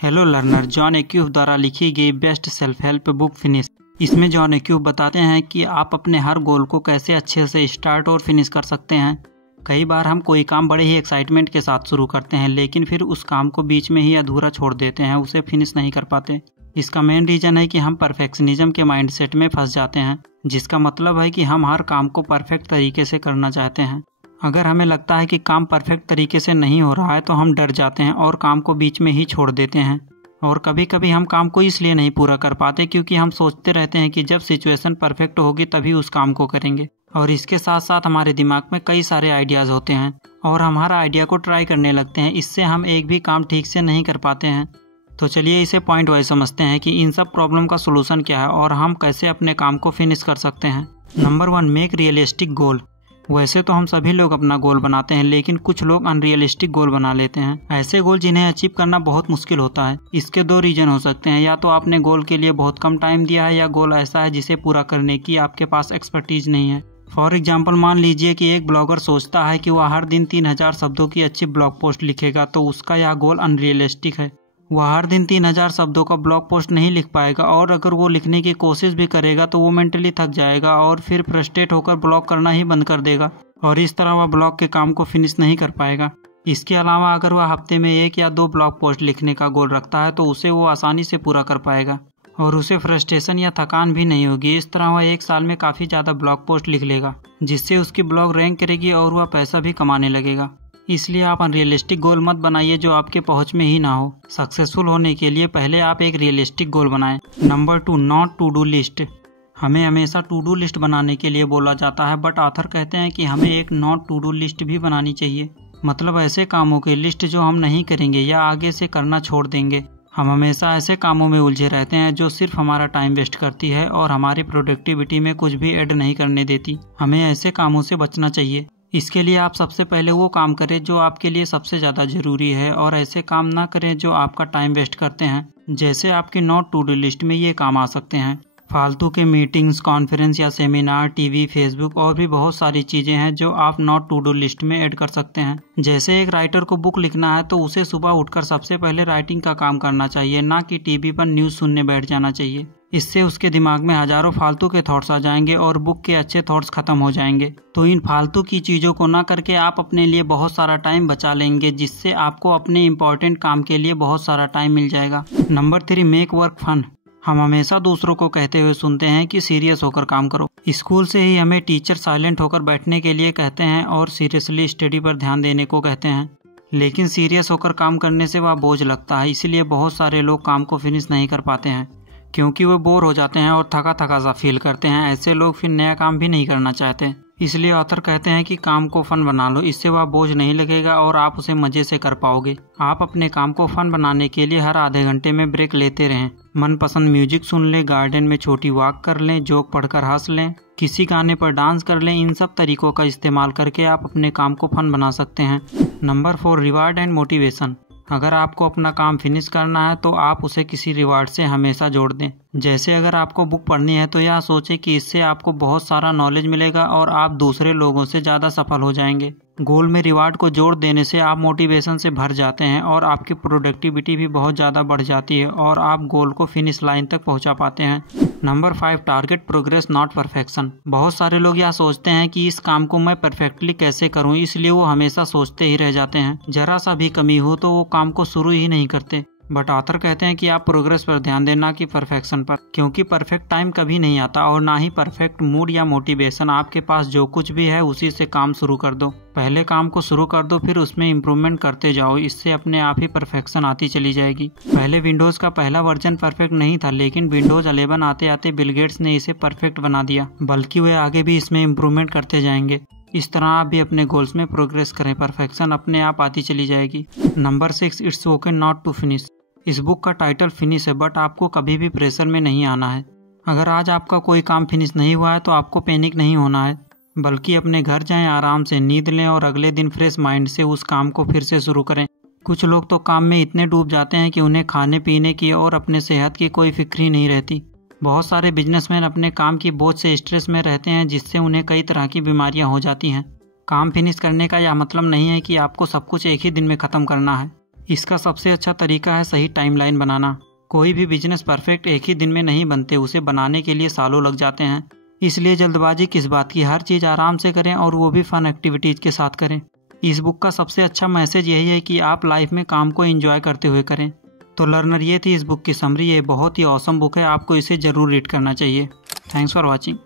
Hello learner, John एक्यूफ द्वारा लिखी गई best self help book finish. इसमें जॉन एक्यूफ बताते हैं कि आप अपने हर गोल को कैसे अच्छे से स्टार्ट और फिनिश कर सकते हैं। कई बार हम कोई काम बड़े ही एक्साइटमेंट के साथ शुरू करते हैं, लेकिन फिर उस काम को बीच में ही अधूरा छोड़ देते हैं, उसे फिनिश नहीं कर पाते। इसका मेन रीज़न है कि हम परफेक्शनिज्म के माइंडसेट में फंस जाते हैं, जिसका मतलब है कि हम हर काम को परफेक्ट तरीके से करना चाहते हैं। अगर हमें लगता है कि काम परफेक्ट तरीके से नहीं हो रहा है तो हम डर जाते हैं और काम को बीच में ही छोड़ देते हैं। और कभी कभी हम काम को इसलिए नहीं पूरा कर पाते क्योंकि हम सोचते रहते हैं कि जब सिचुएशन परफेक्ट होगी तभी उस काम को करेंगे। और इसके साथ साथ हमारे दिमाग में कई सारे आइडियाज़ होते हैं और हम हर आइडिया को ट्राई करने लगते हैं। इससे हम एक भी काम ठीक से नहीं कर पाते हैं। तो चलिए इसे पॉइंट वाइज समझते हैं कि इन सब प्रॉब्लम का सोल्यूशन क्या है और हम कैसे अपने काम को फिनिश कर सकते हैं। नंबर 1, मेक रियलिस्टिक गोल। वैसे तो हम सभी लोग अपना गोल बनाते हैं, लेकिन कुछ लोग अनरियलिस्टिक गोल बना लेते हैं। ऐसे गोल जिन्हें अचीव करना बहुत मुश्किल होता है। इसके 2 रीजन हो सकते हैं, या तो आपने गोल के लिए बहुत कम टाइम दिया है, या गोल ऐसा है जिसे पूरा करने की आपके पास एक्सपर्टीज नहीं है। फॉर एग्जाम्पल, मान लीजिए कि एक ब्लॉगर सोचता है कि वह हर दिन 3000 शब्दों की अच्छी ब्लॉग पोस्ट लिखेगा, तो उसका यह गोल अनरियलिस्टिक है। वह हर दिन 3000 शब्दों का ब्लॉग पोस्ट नहीं लिख पाएगा, और अगर वो लिखने की कोशिश भी करेगा तो वो मेंटली थक जाएगा और फिर फ्रस्ट्रेट होकर ब्लॉग करना ही बंद कर देगा, और इस तरह वह ब्लॉग के काम को फिनिश नहीं कर पाएगा। इसके अलावा अगर वह हफ्ते में 1 या 2 ब्लॉग पोस्ट लिखने का गोल रखता है तो उसे वो आसानी से पूरा कर पाएगा और उसे फ्रस्ट्रेशन या थकान भी नहीं होगी। इस तरह वह 1 साल में काफ़ी ज़्यादा ब्लॉग पोस्ट लिख लेगा, जिससे उसकी ब्लॉग रैंक करेगी और वह पैसा भी कमाने लगेगा। इसलिए आप अनरियलिस्टिक गोल मत बनाइए जो आपके पहुंच में ही ना हो। सक्सेसफुल होने के लिए पहले आप एक रियलिस्टिक गोल बनाएं। Number 2, not to do list. हमें हमेशा टू डू लिस्ट बनाने के लिए बोला जाता है, बट ऑथर कहते हैं कि हमें एक नॉट टू डू लिस्ट भी बनानी चाहिए। मतलब ऐसे कामों की लिस्ट जो हम नहीं करेंगे या आगे से करना छोड़ देंगे। हम हमेशा ऐसे कामों में उलझे रहते हैं जो सिर्फ हमारा टाइम वेस्ट करती है और हमारी प्रोडक्टिविटी में कुछ भी ऐड नहीं करने देती। हमें ऐसे कामों से बचना चाहिए। इसके लिए आप सबसे पहले वो काम करें जो आपके लिए सबसे ज़्यादा ज़रूरी है, और ऐसे काम ना करें जो आपका टाइम वेस्ट करते हैं। जैसे आपकी नॉट टू डू लिस्ट में ये काम आ सकते हैं: फालतू के मीटिंग्स, कॉन्फ्रेंस या सेमिनार, टीवी, फेसबुक और भी बहुत सारी चीज़ें हैं जो आप नॉट टू डू लिस्ट में ऐड कर सकते हैं। जैसे एक राइटर को बुक लिखना है तो उसे सुबह उठकर सबसे पहले राइटिंग का काम करना चाहिए, ना कि टीवी पर न्यूज़ सुनने बैठ जाना चाहिए। इससे उसके दिमाग में हजारों फालतू के थॉट्स आ जाएंगे और बुक के अच्छे थॉट्स खत्म हो जाएंगे। तो इन फालतू की चीज़ों को ना करके आप अपने लिए बहुत सारा टाइम बचा लेंगे, जिससे आपको अपने इम्पोर्टेंट काम के लिए बहुत सारा टाइम मिल जाएगा। Number 3, make work fun. हम हमेशा दूसरों को कहते हुए सुनते हैं कि सीरियस होकर काम करो। स्कूल से ही हमें टीचर साइलेंट होकर बैठने के लिए कहते हैं और सीरियसली स्टडी पर ध्यान देने को कहते हैं, लेकिन सीरियस होकर काम करने से वह बोझ लगता है। इसलिए बहुत सारे लोग काम को फिनिश नहीं कर पाते हैं क्योंकि वो बोर हो जाते हैं और थका थका सा फील करते हैं। ऐसे लोग फिर नया काम भी नहीं करना चाहते। इसलिए ऑथर कहते हैं कि काम को फन बना लो, इससे वह बोझ नहीं लगेगा और आप उसे मजे से कर पाओगे। आप अपने काम को फन बनाने के लिए हर आधे घंटे में ब्रेक लेते रहें। मनपसंद म्यूजिक सुन लें, गार्डन में छोटी वॉक कर लें, जोक पढ़कर हंस लें, किसी गाने पर डांस कर लें। इन सब तरीकों का इस्तेमाल करके आप अपने काम को फन बना सकते हैं। Number 4, reward and motivation. अगर आपको अपना काम फिनिश करना है तो आप उसे किसी रिवार्ड से हमेशा जोड़ दें। जैसे अगर आपको बुक पढ़नी है तो यह सोचें कि इससे आपको बहुत सारा नॉलेज मिलेगा और आप दूसरे लोगों से ज़्यादा सफल हो जाएंगे। गोल में रिवार्ड को जोड़ देने से आप मोटिवेशन से भर जाते हैं और आपकी प्रोडक्टिविटी भी बहुत ज़्यादा बढ़ जाती है और आप गोल को फिनिश लाइन तक पहुंचा पाते हैं। Number 5, target progress not perfection. बहुत सारे लोग यह सोचते हैं कि इस काम को मैं परफेक्टली कैसे करूं, इसलिए वो हमेशा सोचते ही रह जाते हैं। जरा सा भी कमी हो तो वो काम को शुरू ही नहीं करते। बट ऑथर कहते हैं कि आप प्रोग्रेस पर ध्यान देना कि परफेक्शन पर, क्योंकि परफेक्ट टाइम कभी नहीं आता और ना ही परफेक्ट मूड या मोटिवेशन। आपके पास जो कुछ भी है उसी से काम शुरू कर दो। पहले काम को शुरू कर दो, फिर उसमें इम्प्रूवमेंट करते जाओ। इससे अपने आप ही परफेक्शन आती चली जाएगी। पहले विंडोज़ का पहला वर्जन परफेक्ट नहीं था, लेकिन विंडोज़ 11 आते आते बिल गेट्स ने इसे परफेक्ट बना दिया, बल्कि वे आगे भी इसमें इम्प्रूवमेंट करते जाएंगे। इस तरह आप भी अपने गोल्स में प्रोग्रेस करें, परफेक्शन अपने आप आती चली जाएगी। Number 6, it's okay not to finish. इस बुक का टाइटल फिनिश है, बट आपको कभी भी प्रेशर में नहीं आना है। अगर आज आपका कोई काम फिनिश नहीं हुआ है तो आपको पैनिक नहीं होना है, बल्कि अपने घर जाएं, आराम से नींद लें और अगले दिन फ्रेश माइंड से उस काम को फिर से शुरू करें। कुछ लोग तो काम में इतने डूब जाते हैं कि उन्हें खाने पीने की और अपने सेहत की कोई फिक्र ही नहीं रहती। बहुत सारे बिजनेसमैन अपने काम की बोझ से स्ट्रेस में रहते हैं, जिससे उन्हें कई तरह की बीमारियां हो जाती हैं। काम फिनिश करने का यह मतलब नहीं है कि आपको सब कुछ एक ही दिन में ख़त्म करना है। इसका सबसे अच्छा तरीका है सही टाइमलाइन बनाना। कोई भी बिजनेस परफेक्ट एक ही दिन में नहीं बनते, उसे बनाने के लिए सालों लग जाते हैं। इसलिए जल्दबाजी किस बात की, हर चीज़ आराम से करें और वो भी फन एक्टिविटीज़ के साथ करें। इस बुक का सबसे अच्छा मैसेज यही है कि आप लाइफ में काम को एंजॉय करते हुए करें। तो लर्नर, ये थी इस बुक की समरी। ये बहुत ही ऑसम बुक है, आपको इसे ज़रूर रीड करना चाहिए। Thanks for watching.